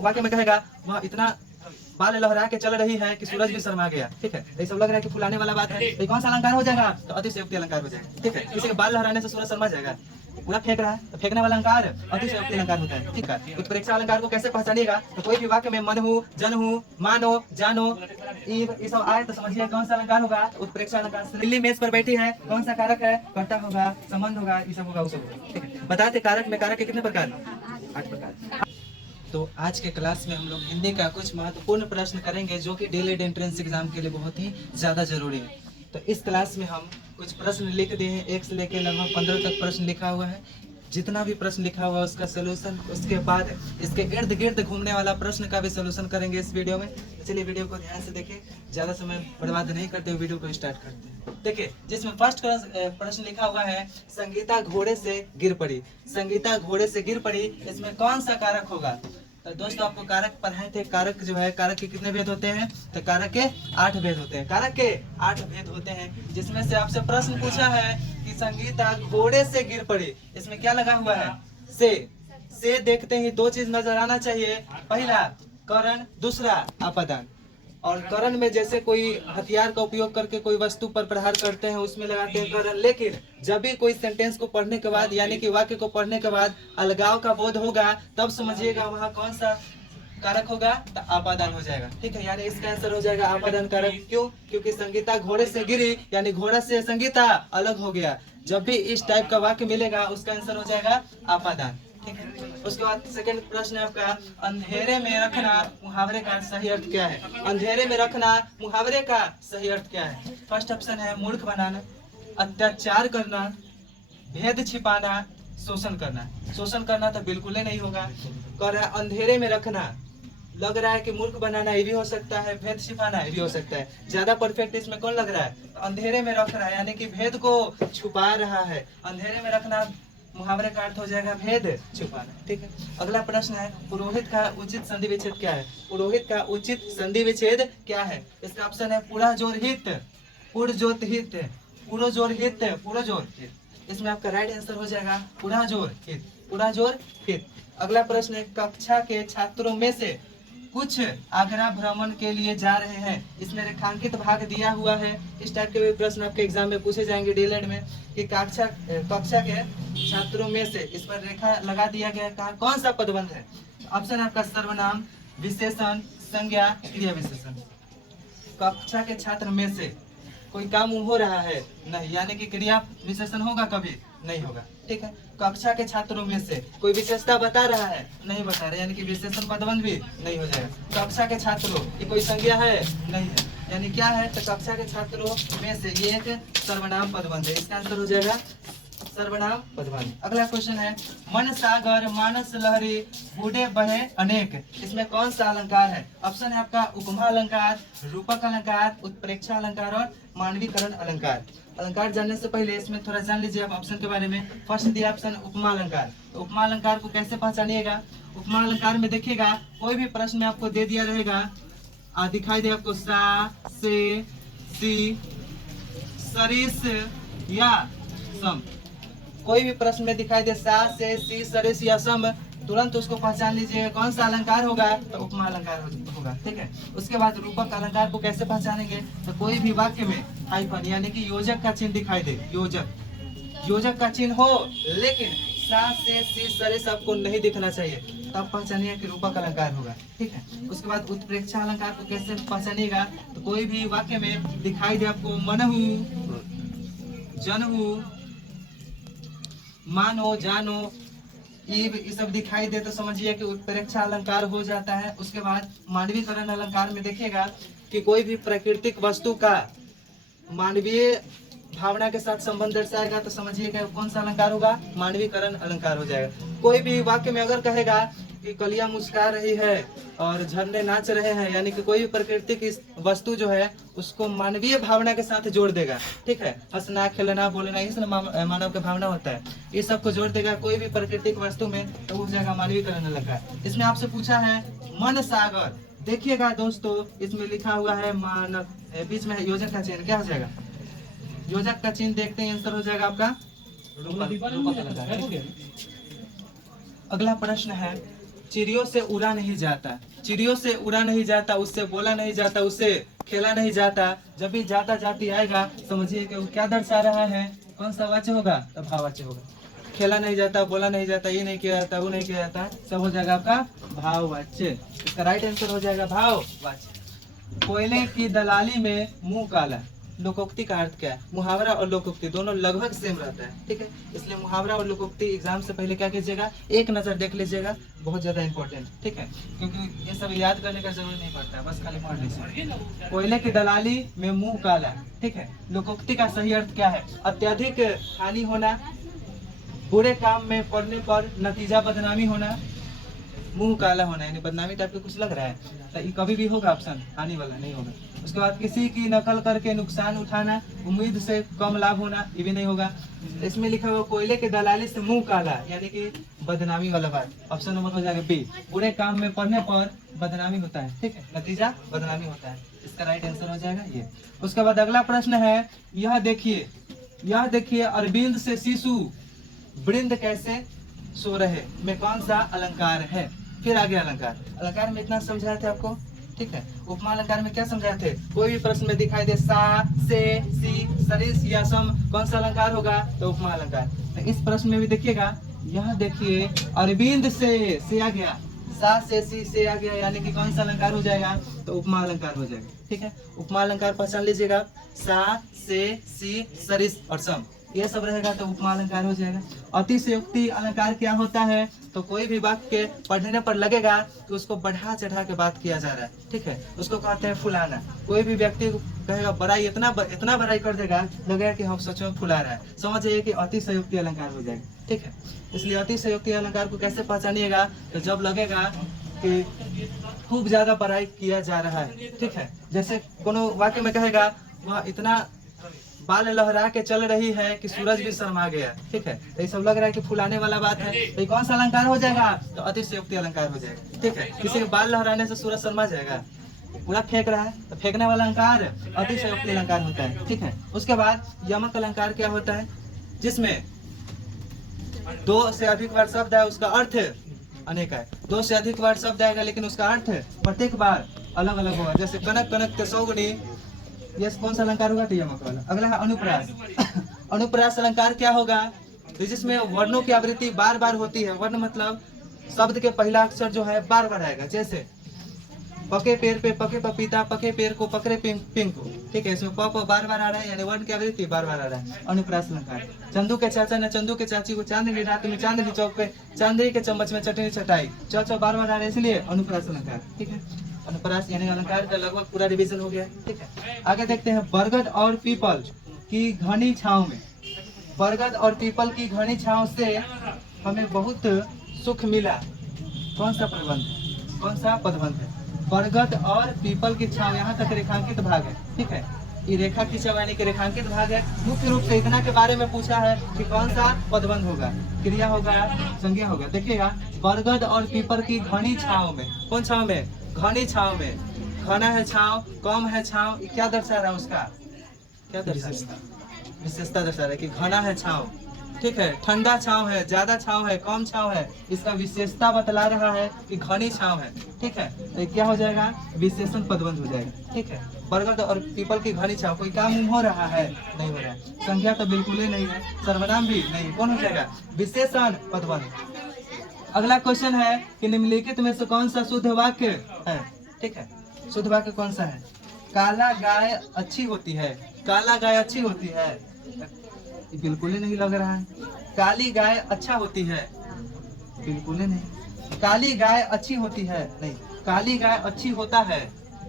वाक्य में कहेगा वह इतना बाल लहरा के चल रही है कि सूरज भी शर्मा गया। ठीक है, ये सब लग रहा है कि फुलाने वाला बात है, तो कौन सा अलंकार हो जाएगा? तो अतिशयोक्ति अलंकार हो जाएगा। ठीक है, किसी के बाल लहराने से सूरज शर्मा जाएगा, पूरा फेंक रहा है तो फेंकने वाला अलंकार अतिशयोक्ति अलंकार होता है। ठीक है, उत्प्रेक्षा अलंकार को कैसे पहचानिएगा? तो कोई भी वाक्य में मन हूँ, जन हूँ, मानो, जानो, ये सब आए तो समझिए कौन सा अलंकार होगा? उत्प्रेक्षा अलंकार। दिल्ली मेज पर बैठी है, कौन सा कारक है? कर्ता होगा, संबंध होगा, ये सब होगा, वो सब होगा। ठीक है, बताते कारक में कारक के कितने प्रकार? 8 प्रकार। तो आज के क्लास में हम लोग हिंदी का कुछ महत्वपूर्ण प्रश्न करेंगे जो कि डीएलएड एंट्रेंस एग्जाम के लिए बहुत ही ज़्यादा जरूरी है। तो इस क्लास में हम कुछ प्रश्न लिख दिए हैं, 1 से लेकर लगभग 15 तक प्रश्न लिखा हुआ है। जितना भी प्रश्न लिखा हुआ है उसका सोल्यूशन, उसके बाद इसके इर्द गिर्द घूमने वाला प्रश्न का भी सोल्यूशन करेंगे इस वीडियो में। तो चलिए वीडियो को ध्यान से देखें, ज़्यादा समय बर्बाद नहीं करते हुए वीडियो को स्टार्ट करते हैं। देखिए, जिसमें फर्स्ट प्रश्न लिखा हुआ है संगीता घोड़े से गिर पड़ी। संगीता घोड़े से गिर पड़ी, इसमें कौन सा कारक होगा? तो दोस्तों आपको कारक पढ़ाए थे, कारक जो है कारक के कितने भेद होते हैं? तो कारक के 8 भेद होते हैं। कारक के 8 भेद होते हैं, जिसमें से आपसे प्रश्न पूछा है कि संगीता घोड़े से गिर पड़ी, इसमें क्या लगा हुआ है? से देखते ही 2 चीज नजर आना चाहिए, पहला करण, दूसरा आपादान। और करण में जैसे कोई हथियार का उपयोग करके कोई वस्तु पर प्रहार करते हैं उसमें लगाते हैं करण, लेकिन जब भी कोई सेंटेंस को पढ़ने के बाद यानी कि वाक्य को पढ़ने के बाद अलगाव का बोध होगा तब समझिएगा वहाँ कौन सा कारक होगा? तो आपादान हो जाएगा। ठीक है, यानी इसका आंसर हो जाएगा आपादान कारक। क्यों? क्योंकि संगीता घोड़े से गिरी यानी घोड़ा से संगीता अलग हो गया। जब भी इस टाइप का वाक्य मिलेगा उसका आंसर हो जाएगा आपादान। ठीक है, उसके बाद सेकंड प्रश्न है आपका, अंधेरे में रखना मुहावरे का सही अर्थ क्या है? अंधेरे में रखना मुहावरे का सही अर्थ क्या है? फर्स्ट ऑप्शन है मूर्ख बनाना, अत्याचार करना, भेद छिपाना, शोषण करना। शोषण करना तो बिल्कुल ही नहीं होगा। कह रहा है अंधेरे में रखना, लग रहा है कि मूर्ख बनाना ये भी हो सकता है, भेद छिपाना ये भी हो सकता है। ज्यादा परफेक्ट इसमें कौन लग रहा है? तो अंधेरे में रख रहा है यानी कि भेद को छुपा रहा है। अंधेरे में रखना मुहावरे का अर्थ हो जाएगा भेद छुपाना। ठीक है, अगला प्रश्न है पुरोहित का उचित संधि विच्छेद क्या है? पुरोहित का उचित संधि विच्छेद क्या है? इसका ऑप्शन है पुरा जोर हित, पुर जोत हित, पुरो जोर हित, पुरो जोर हित। इसमें आपका राइट आंसर हो जाएगा पुरा जोर हित, पुरा जोर हित। अगला प्रश्न है कक्षा के छात्रों में से कुछ आगरा भ्रमण के लिए जा रहे हैं, इसमें रेखांकित भाग दिया हुआ है। इस टाइप के भी प्रश्न आपके एग्जाम में पूछे जाएंगे डीएलएड में कि कक्षा के छात्रों में से, इस पर रेखा लगा दिया गया, कहा कौन सा पदबंध है? ऑप्शन आपका सर्वनाम, विशेषण, संज्ञा, क्रिया विशेषण। कक्षा के छात्र में से कोई काम हो रहा है नहीं, यानी कि क्रिया विशेषण होगा कभी नहीं होगा। ठीक है, कक्षा के छात्रों में से कोई विशेषता बता रहा है नहीं बता रहा, यानी कि विशेषण पदबंध भी नहीं हो जाएगा। कक्षा के छात्रों ये कोई संज्ञा है नहीं है, यानी क्या है? तो कक्षा के छात्रों में से ये एक सर्वनाम पदबंध है, इसका आंसर हो जाएगा सर्वनाम पदबंध। अगला क्वेश्चन है मन सागर मानस लहरी बूढ़े बहे अनेक, इसमें कौन सा अलंकार है? ऑप्शन है आपका उपमा अलंकार, रूपक अलंकार, उत्प्रेक्षा अलंकार और मानवीकरण अलंकार। अलंकार जानने से पहले इसमें थोड़ा जान लीजिए आप ऑप्शन के बारे में। फर्स्ट दिया ऑप्शन उपमा अलंकार, तो उपमा अलंकार को कैसे पहचानिएगा? उपमा अलंकार में देखिएगा कोई भी प्रश्न में आपको दे दिया रहेगा, दिखाई दे आपको सा, से, सी, सरिस या सम। कोई भी प्रश्न में दिखाई दे सा, से, सी, सरिस या सम, तुरंत उसको पहचान लीजिए कौन सा अलंकार होगा? तो उपमा अलंकार होगा। ठीक है, उसके बाद रूपक अलंकार को कैसे पहचानेंगे? तो कोई भी वाक्य में हाइफन यानी कि योजक का चिन्ह दिखाई दे, योजक का चिन्ह हो लेकिन सा, से, सी, सरिस आपको नहीं दिखना चाहिए, तब पहचानिए कि रूपक अलंकार होगा। ठीक है, उसके बाद उत्प्रेक्षा अलंकार को कैसे पहचानिएगा? तो कोई भी वाक्य में दिखाई दे आपको मनहु, जनहु, मानो, जानो, ये सब दिखाई दे तो समझिए कि उत्प्रेक्षा अलंकार हो जाता है। उसके बाद मानवीकरण अलंकार में देखिएगा कि कोई भी प्राकृतिक वस्तु का मानवीय भावना के साथ संबंध दर्शाएगा तो समझिएगा कौन सा अलंकार होगा? मानवीकरण अलंकार हो जाएगा। कोई भी वाक्य में अगर कहेगा कि कलियां मुस्कुरा रही है और झरने नाच रहे हैं, यानी कि कोई भी प्राकृतिक वस्तु जो है उसको मानवीय भावना के साथ जोड़ देगा। ठीक है, हंसना, खेलना, बोलना, ये सब मानव का भावना होता है, ये सबको जोड़ देगा कोई भी प्राकृतिक वस्तु में, तो हो जाएगा मानवीकरण अलंकार। इसमें आपसे पूछा है मन सागर, देखिएगा दोस्तों इसमें लिखा हुआ है मानव, बीच में योजक का चिन्ह, क्या हो जाएगा? योजक का चिन्ह देखते हैं, आंसर हो जाएगा आपका रूपक अलंकार। अगला प्रश्न है चिड़ियों से उड़ा नहीं जाता, चिड़ियों से उड़ा नहीं जाता, उससे बोला नहीं जाता, उससे खेला नहीं जाता। जब भी जाता जाती आएगा समझिए कि वो क्या दर्शा रहा है, कौन सा वाच्य होगा, तो भाववाच्य होगा। खेला नहीं जाता, बोला नहीं जाता, ये नहीं किया जाता, वो नहीं किया जाता, सब हो जाएगा आपका भाववाच्य। इसका राइट आंसर हो जाएगा भाववाच्य। कोयले की दलाली में मुंह काला, लोकोक्ति का अर्थ क्या है? मुहावरा और लोकोक्ति दोनों लगभग सेम रहता है, ठीक है। इसलिए मुहावरा और लोकोक्ति एग्जाम से पहले क्या कीजिएगा, एक नजर देख लीजिएगा, बहुत ज्यादा इंपॉर्टेंट, ठीक है। क्योंकि ये सब याद करने का जरूरत नहीं पड़ता, बस खाली पढ़ लीजिए। कोयले की दलाली में मुंह काला, ठीक है। लोकोक्ति का सही अर्थ क्या है? अत्यधिक हानि होना, बुरे काम में पड़ने पर नतीजा बदनामी होना, मुंह काला होना यानी बदनामी टाइप का कुछ लग रहा है, तो ये कभी भी होगा ऑप्शन, आने वाला नहीं होगा। उसके बाद किसी की नकल करके नुकसान उठाना, उम्मीद से कम लाभ होना, ये भी नहीं होगा। इसमें लिखा हुआ कोयले के दलाली से मुंह काला यानी कि बदनामी वाला बात, ऑप्शन नंबर हो जाएगा बी। बुरे काम में पड़ने पर बदनामी होता है, ठीक है, नतीजा बदनामी होता है, इसका राइट आंसर हो जाएगा ये। उसके बाद अगला प्रश्न है, यह देखिए अरविंद से शिशु वृंद कैसे सो रहे में कौन सा अलंकार है? फिर आगे अलंकार में इतना समझाए थे आपको, ठीक है। उपमा अलंकार में क्या समझाए थे? कोई भी प्रश्न में दिखाई दे सा, से, सी, सरिस या सम, कौन सा अलंकार होगा, तो उपमा अलंकार। तो इस प्रश्न में भी देखिएगा, यह देखिए अरविंद से आ गया, सा से सी से आ गया यानी कि कौन सा अलंकार हो जाएगा, तो उपमा अलंकार हो जाएगा, ठीक है। उपमा अलंकार पहचान लीजिएगा, सा, से, सी, सरिस और सम, ये सब रहेगा तो उपमा अलंकार हो जाएगा। अतिशयोक्ति अलंकार क्या होता है? तो कोई भी वाक्य पढ़ने पर लगेगा कि उसको बढ़ा चढ़ा के बात किया जा रहा है, ठीक है, उसको कहते हैं फुलाना। कोई भी व्यक्ति कहेगा बड़ाई, इतना बड़ाई कर देगा, लगेगा कि हम सच में फुला रहा है, समझ जाइए कि अतिशयोक्ति अलंकार हो जाएगा, ठीक है। इसलिए अतिशयोक्ति अलंकार को कैसे पहचानिएगा, तो जब लगेगा कि खूब ज्यादा बड़ाई किया जा रहा है, ठीक है। जैसे कोनो वाक्य में कहेगा वह इतना बाल लहरा के चल रही है कि सूरज भी शर्मा गया, ठीक है, तो ये सब लग रहा है कि फुलाने वाला बात है, तो कौन सा अलंकार हो जाएगा, तो अतिशयोक्ति अलंकार हो जाएगा, ठीक है। किसी के बाल लहराने से सूरज शर्मा जाएगा, पूरा फेंक रहा है, तो फेंकने वाला अलंकार अतिशयोक्ति अलंकार होता है, ठीक है। उसके बाद यमक अलंकार क्या होता है? जिसमें दो से अधिक बार शब्द है, उसका अर्थ अनेक है। दो से अधिक बार शब्द आएगा लेकिन उसका अर्थ प्रत्येक बार अलग अलग होगा। जैसे कनक कनक के सौगुनी, ये कौन सा अलंकार होगा, तो यमक वाला। अगला है अनुप्रास। अनुप्रास अलंकार क्या होगा? तो जिसमें वर्णों की आवृत्ति बार बार होती है। वर्ण मतलब शब्द के पहला अक्षर जो है बार बार आएगा। जैसे पके पेड़ पे पके पपीता, पके पेड़ को पकड़े पिंक को, ठीक है, इसमें प बार बार आ रहा है यानी वर्ण की आवृत्ति बार बार आ रहा है, अनुप्रास अलंकार। चंदू के चाचा ने चंदू के चाची को चांदनी रात में चांदनी चौक पे चांदी के चम्मच में चटनी चटाई, चौचा बार बार आ रहा है इसलिए अनुप्रास अलंकार, ठीक है। अनुप्रास यानी अलंकार का लगभग पूरा रिवीजन हो गया, ठीक है। आगे देखते हैं, बरगद और पीपल की घनी छांव में। बरगद और पीपल की घनी छांव से हमें बहुत सुख मिला, कौन सा प्रबंध, कौन सा पदबंध है? बरगद और पीपल की छांव, यहाँ तक रेखांकित भाग है, ठीक है, ये रेखा खींचा यानी कि रेखांकित भाग है। मुख्य रूप से इतना के बारे में पूछा है कि कौन सा पदबंध होगा, क्रिया होगा, संज्ञा होगा। देखिएगा, बरगद और पीपल की घनी छांव में, कौन छांव में? घनी छांव में। घना है छांव, कम है छांव, क्या दर्शा रहा है? उसका क्या दर्शा रहा है? विशेषता दर्शा रहा है कि घना है छांव, ठीक है, ठंडा छांव है, ज्यादा छांव है, कम छांव है, इसका विशेषता बतला रहा है कि घनी छांव है, ठीक है, तो क्या हो जाएगा? विशेषण पदबंध हो जाएगा, ठीक है। बरगद और पीपल की घनी छांव, कोई काम हो रहा है? नहीं हो रहा है। संज्ञा तो बिल्कुल ही नहीं है, सर्वनाम भी नहीं, कौन हो जाएगा? विशेषण पदबंध। अगला क्वेश्चन है कि निम्नलिखित में से कौन सा शुद्ध वाक्य है, ठीक है, शुद्ध वाक्य कौन सा है? काला गाय अच्छी होती है, काला गाय अच्छी होती है, बिल्कुल ही नहीं लग रहा है। काली गाय अच्छा होती है, बिल्कुल ही नहीं। काली गाय अच्छी होती है, नहीं। काली गाय अच्छी होता है,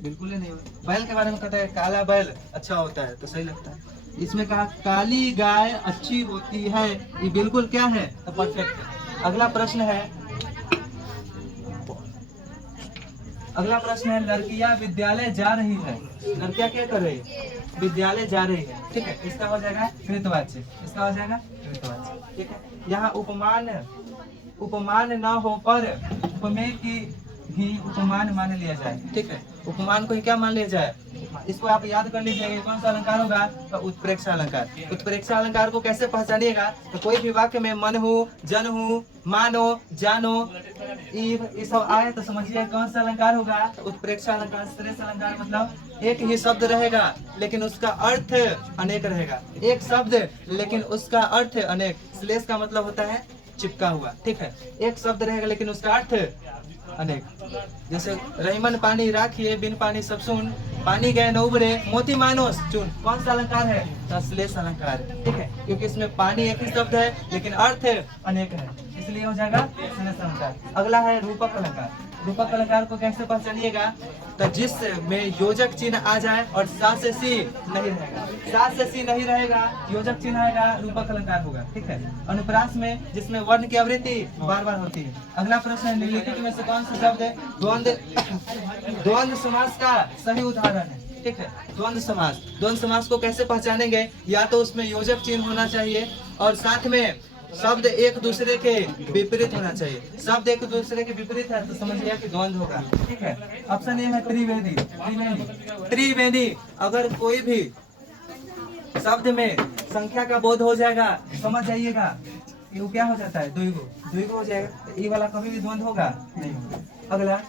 बिल्कुल ही नहीं। बैल के बारे में कहता है काला बैल अच्छा होता है, तो सही लगता है। इसमें कहा काली गाय अच्छी होती है, ये बिल्कुल क्या है? तो परफेक्ट है। अगला प्रश्न है, लड़कियां विद्यालय जा रही है। लड़कियां क्या कर रही है? विद्यालय जा रही है, ठीक है, इसका हो जाएगा कृतवाच्य, इसका हो जाएगा कृतवाच्य, ठीक है। यहाँ उपमान न हो पर उपमेय की भी उपमान मान लिया जाए, ठीक है, उपमान को ही क्या मान लिया जाए? इसको आप याद कर लीजिएगा, कौन सा अलंकार होगा? तो उत्प्रेक्षा अलंकार। उत्प्रेक्षा अलंकार को कैसे पहचानिएगा? तो कोई भी वाक्य में मन हो, जन हो, मानो, जानो, ईव, ये सब आए तो समझिए कौन सा अलंकार होगा? उत्प्रेक्षा अलंकार, श्रेष्ठ अलंकार। मतलब एक ही शब्द रहेगा लेकिन उसका अर्थ अनेक रहेगा। एक शब्द लेकिन उसका अर्थ अनेक। श्लेष का मतलब होता है चिपका हुआ, ठीक है। एक शब्द रहेगा लेकिन उसका अर्थ अनेक। जैसे रहीमन पानी राखिए, बिन पानी सब सुन, पानी गए न उबरे, मोती मानोस चुन। कौन सा अलंकार है? तो श्लेष अलंकार, ठीक है, क्योंकि इसमें पानी एक ही शब्द है लेकिन अर्थ अनेक है, इसलिए हो जाएगा श्लेष अलंकार। अगला है रूपक अलंकार। रूपक अलंकार को कैसे पहचानिएगा? तो जिसमें योजक चिन्ह आ जाए और सा से सी नहीं रहेगा, सा से सी नहीं रहेगा, योजक चिन्ह आएगा, रूपक अलंकार होगा, ठीक है। अनुप्रास में जिसमें वर्ण की आवृत्ति बार बार होती है। अगला प्रश्न है, निम्नलिखित में से कौन सा शब्द है द्वंद्व समास का सही उदाहरण है? ठीक है, द्वंद्व समास। द्वंद्व समास को कैसे पहचानेंगे? या तो उसमें योजक चिन्ह होना चाहिए और साथ में शब्द एक दूसरे के विपरीत होना चाहिए। शब्द एक दूसरे के विपरीत है तो समझिए कि द्वंद्व होगा, ठीक है। ऑप्शन ए है त्रिवेदी। त्रिवेदी, त्रिवेदी अगर कोई भी शब्द में संख्या का बोध हो जाएगा, समझ जाइएगा ये क्या हो जाता है? द्विगु, द्विगु हो जाएगा। ये वाला कभी भी द्वंद्व होगा नहीं होगा। अगला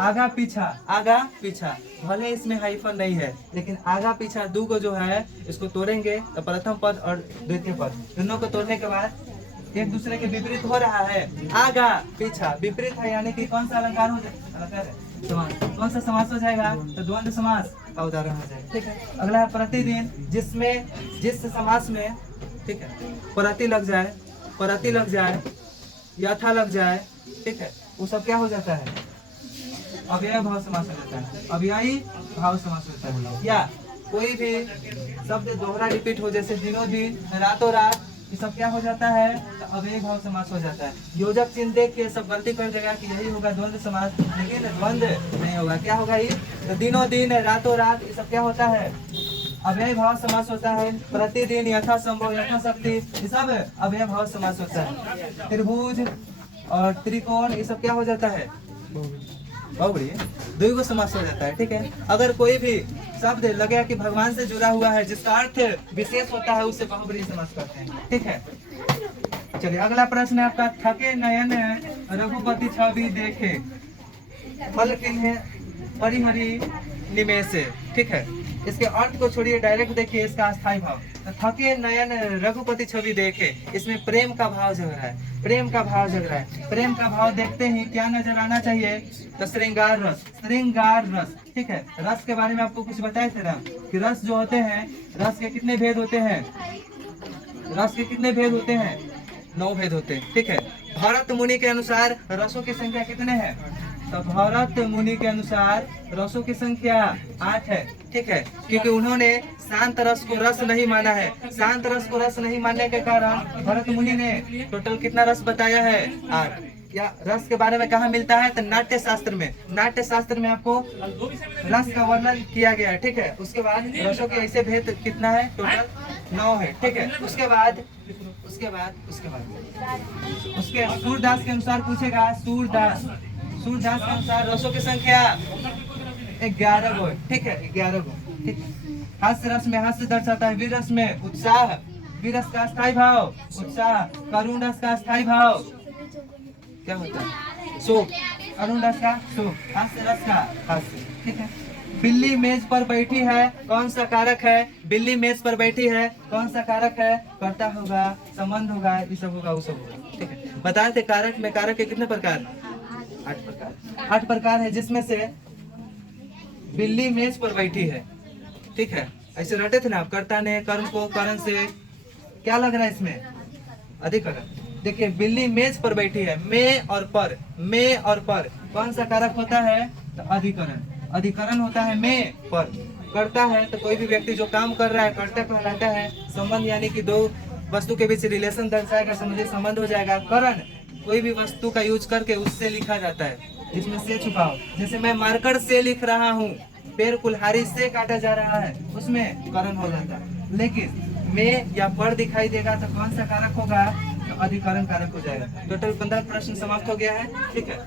आगा पीछा। आगा पीछा, भले इसमें हाइफन नहीं है लेकिन आगा पीछा दो को जो है इसको तोड़ेंगे तो प्रथम पद और द्वितीय पद दोनों को तोड़ने के बाद एक दूसरे के विपरीत हो रहा है। आगा पीछा विपरीत है, यानी कि कौन सा अलंकार हो जाएगा? कौन सा समास हो जाएगा? तो द्वंद्व समास का उदाहरण हो जाएगा, ठीक है। अगला है प्रतिदिन, जिसमें जिस समास में, ठीक है, प्रति लग जाए, प्रति लग जाए, यथा लग जाए, ठीक है, वो सब क्या हो जाता है? अव्यय भाव समास हो जाता है, अव्ययी भाव समास होता है। या कोई भी शब्द दोहरा रिपीट हो, जैसे दिनों दिन, रातों रात, ये सब क्या हो जाता है? तो अव्यय भाव समास हो जाता है। योजक चिन्ह देख के सब गलती कर देगा कि यही होगा द्वंद्व समास, लेकिन द्वंद्व नहीं होगा। क्या होगा ये? तो दिनों दिन, रातों रात, ये सब क्या होता है? अव्यय भाव समास होता है। प्रतिदिन, यथा संभव, यथा शक्ति, ये सब अव्यय भाव समास होता है। त्रिभुज और त्रिकोण, ये सब क्या हो जाता है? बहुब्री, द्विगु समास हो जाता है, ठीक है। अगर कोई भी शब्द लगे कि भगवान से जुड़ा हुआ है जिसका अर्थ विशेष होता है उसे बहुब्री समास करते हैं, ठीक है। चलिए अगला प्रश्न है आपका, थके नयन रघुपति छवि देखे, फल किन्हे परिहरी निमेषे, ठीक है। इसके अर्थ को छोड़िए, डायरेक्ट देखिए इसका स्थायी भाव। तो थके नयन रघुपति छवि देखे, इसमें प्रेम का भाव जग रहा है, प्रेम का भाव जग रहा है। प्रेम का भाव देखते ही क्या नजर आना चाहिए? तो श्रृंगार रस, श्रृंगार रस, ठीक है। रस के बारे में आपको कुछ बताए थे ना कि रस जो होते हैं, रस के कितने भेद होते हैं? रस के कितने भेद होते हैं? 9 भेद होते हैं, ठीक है। भरत मुनि के अनुसार रसों की संख्या कितने हैं? तो भरत मुनि के अनुसार रसों की संख्या 8 है, ठीक है, क्योंकि उन्होंने शांत रस को रस नहीं माना है। शांत रस को रस नहीं मानने के कारण भरत मुनि ने टोटल कितना रस बताया है? 8। या रस के बारे में कहाँ मिलता है? तो नाट्य शास्त्र में। नाट्य शास्त्र में आपको रस का वर्णन किया गया है, ठीक है। उसके बाद रसों के ऐसे भेद कितना है? टोटल 9 है, ठीक है। उसके बाद उसके सूरदास के अनुसार पूछेगा, सूरदास के अनुसार रसों की संख्या 11 गो, ठीक है, 11 गो, ठीक है। हास्य रस में हास्य दर्शाता है, वीर रस में उत्साह, वीर रस का स्थायी भाव उत्साह, करुण रस का स्थायी भाव क्या होता है? शोक, अरुण रस का शोक, हास्य रस का हास्य, ठीक है। बिल्ली मेज पर बैठी है, कौन सा कारक है? बिल्ली मेज पर बैठी है, कौन सा कारक है? कर्ता होगा, संबंध होगा, ये सब होगा, वो सब होगा, ठीक है। बताए थे कारक में, कारक के कितने प्रकार? 8 प्रकार। 8 प्रकार है, जिसमें से बिल्ली मेज पर बैठी है, ठीक है। ऐसे रटे थे ना आप, कर्ता ने कर्म को कारण से क्या लग रहा है इसमें? अधिकरण। देखिए बिल्ली मेज पर बैठी है, में और पर, में और पर कौन सा कारक होता है? तो अधिकरण। अधिकरण होता है में पर। करता है तो कोई भी व्यक्ति जो काम कर रहा है कर्ता कहलाता है। संबंध यानी कि दो वस्तु के बीच रिलेशन दर्शाएगा, समझिए संबंध हो जाएगा। करण कोई भी वस्तु का यूज करके उससे लिखा जाता है, जिसमें से छुपाओ। जैसे मैं मार्कर से लिख रहा हूँ, पेड़ कुल्हाड़ी से काटा जा रहा है, उसमें करण हो जाता है। लेकिन में या पर दिखाई देगा तो कौन सा कारक होगा? तो अधिकरण कारक हो जाएगा। टोटल 15 प्रश्न समाप्त हो गया है, ठीक है।